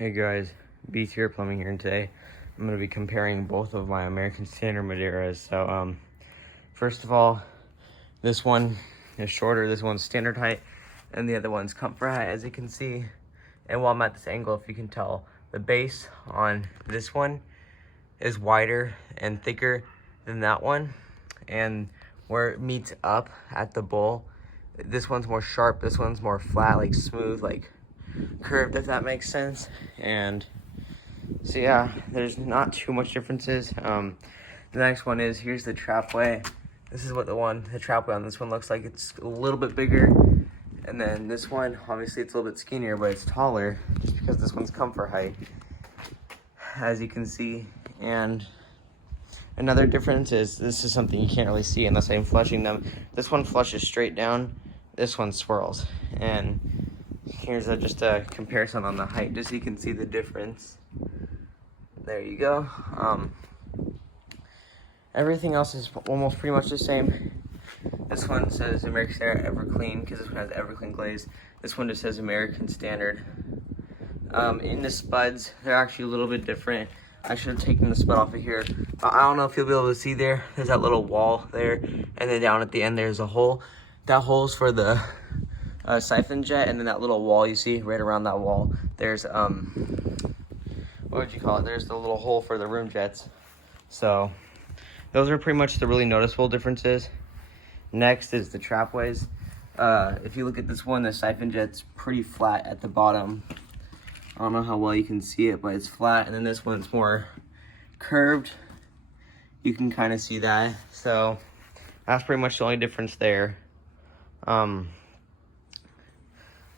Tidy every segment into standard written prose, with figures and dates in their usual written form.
Hey guys, Beats here, Plumbing here, and today I'm going to be comparing both of my American Standard Maderas. So, first of all, this one is shorter, this one's standard height, and the other one's comfort height, as you can see. And while I'm at this angle, if you can tell, the base on this one is wider and thicker than that one. And where it meets up at the bowl, this one's more sharp, this one's more flat, like smooth, like curved, if that makes sense. And so yeah, there's not too much differences. The next one is, here's the trapway. This is what the trapway on this one looks like. It's a little bit bigger, and then this one, obviously it's a little bit skinnier, but it's taller just because this one's comfort height, as you can see. And another difference is, this is something you can't really see unless I'm flushing them. This one flushes straight down, this one swirls. And here's just a comparison on the height, just so you can see the difference. There you go. Everything else is almost pretty much the same. This one says American Standard Everclean because this one has Everclean glaze. This one just says American Standard. In the spuds, they're actually a little bit different. I should have taken the spud off of here. I don't know if you'll be able to see there. There's that little wall there, and then down at the end there's a hole. That hole's for the siphon jet, and then that little wall you see right around that wall, there's what would you call it? There's the little hole for the room jets. So those are pretty much the really noticeable differences. Next is the trapways. If you look at this one, the siphon jet's pretty flat at the bottom. I don't know how well you can see it, but it's flat. And then this one's more curved. You can kind of see that. So that's pretty much the only difference there.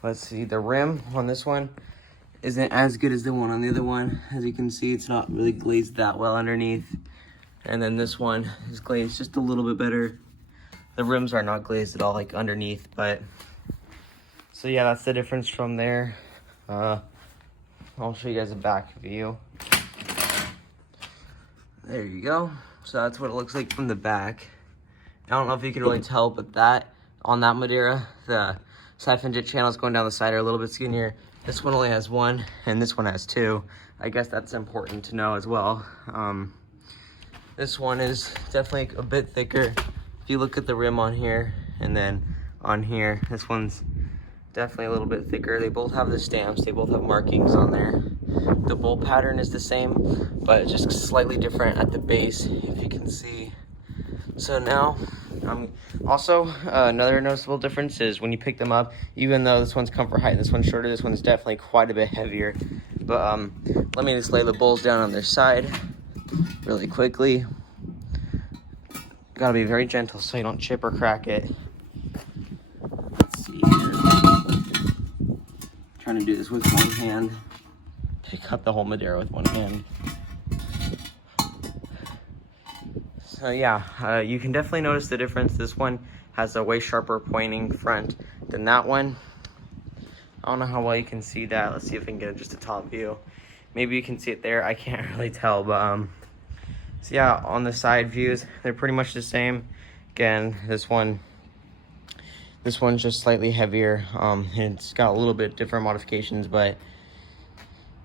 Let's see, the rim on this one isn't as good as the one on the other one. As you can see, it's not really glazed that well underneath. And then this one is glazed just a little bit better. The rims are not glazed at all, like underneath, but so yeah, that's the difference from there. I'll show you guys a back view. There you go. So that's what it looks like from the back. I don't know if you can really tell, but that on that Madera, the siphon jet channels going down the side are a little bit skinnier. This one only has one, and this one has two. I guess that's important to know as well. This one is definitely a bit thicker. If you look at the rim on here, and then on here, this one's definitely a little bit thicker. They both have the stamps, they both have markings on there. The bowl pattern is the same, but just slightly different at the base, if you can see. So now, also, another noticeable difference is when you pick them up, even though this one's comfort height and this one's shorter, this one's definitely quite a bit heavier. But let me just lay the bowls down on their side really quickly. Gotta be very gentle so you don't chip or crack it. Let's see here. Trying to do this with one hand. Pick up the whole Madera with one hand. So yeah, you can definitely notice the difference. This one has a way sharper pointing front than that one. I don't know how well you can see that. Let's see if we can get just a top view. Maybe you can see it there. I can't really tell, but so yeah, on the side views, they're pretty much the same. Again, this one's just slightly heavier. It's got a little bit different modifications, but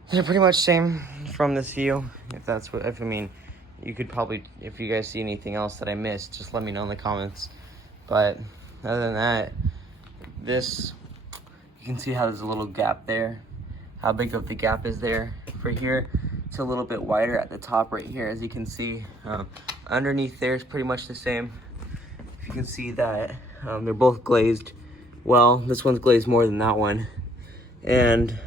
they're pretty much same from this view. I mean, you could probably, if you guys see anything else that I missed, just let me know in the comments. But other than that, this, you can see how there's a little gap there, how big of the gap is there. For here, it's a little bit wider at the top right here, as you can see. Underneath there is pretty much the same. If you can see that, they're both glazed well. This one's glazed more than that one. And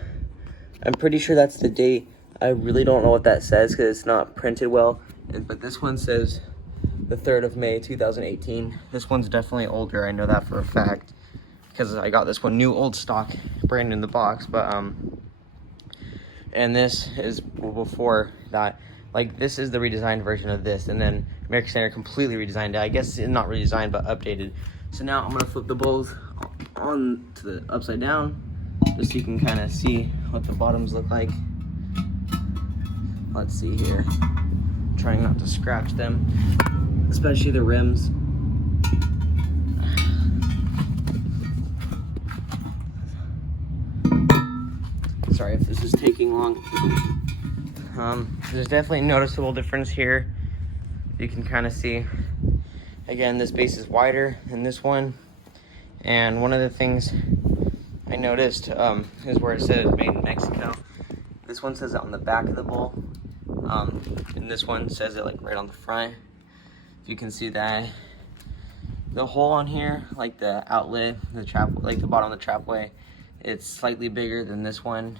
I'm pretty sure that's the date. I really don't know what that says because it's not printed well. But this one says the 3rd of May, 2018. This one's definitely older. I know that for a fact because I got this one new old stock, brand new in the box. But and this is before that. Like, this is the redesigned version of this, and then American Standard completely redesigned it. I guess it's not redesigned, but updated. So now I'm gonna flip the bowls on to the upside down, just so you can kind of see what the bottoms look like. Let's see here. Trying not to scratch them, especially the rims. Sorry if this is taking long. There's definitely a noticeable difference here. You can kind of see, again, this base is wider than this one. And one of the things I noticed is where it says made in Mexico. This one says it on the back of the bowl, and this one says it like right on the front. If you can see that, the hole on here, like the outlet, the trap, like the bottom of the trapway, it's slightly bigger than this one,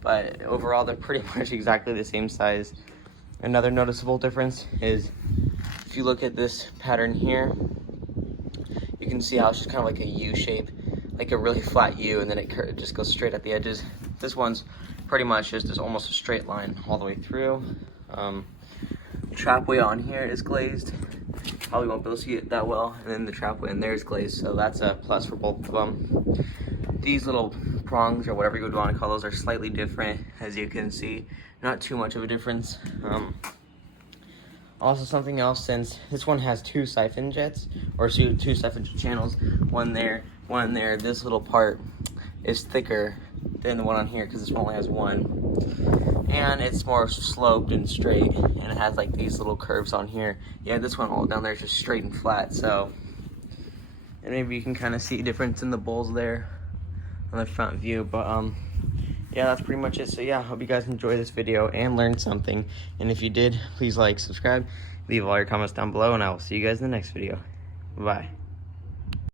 but overall they're pretty much exactly the same size. Another noticeable difference is if you look at this pattern here, you can see how it's just kind of like a U shape, like a really flat U, and then it just goes straight at the edges. This one's pretty much just almost a straight line all the way through. Trapway on here is glazed. Probably won't be able to see it that well, and then the trapway in there is glazed, so that's a plus for both of them. These little prongs, or whatever you would want to call those, are slightly different, as you can see. Not too much of a difference. Also, something else, since this one has two siphon jets, or two siphon channels, one there, one there, this little part is thicker than the one on here because this one only has one. And it's more sloped and straight, and it has like these little curves on here. Yeah, this one all down there is just straight and flat, so. And maybe you can kind of see a difference in the bowls there on the front view, but yeah, that's pretty much it. So yeah, I hope you guys enjoyed this video and learned something. And if you did, please like, subscribe, leave all your comments down below, and I will see you guys in the next video. Bye.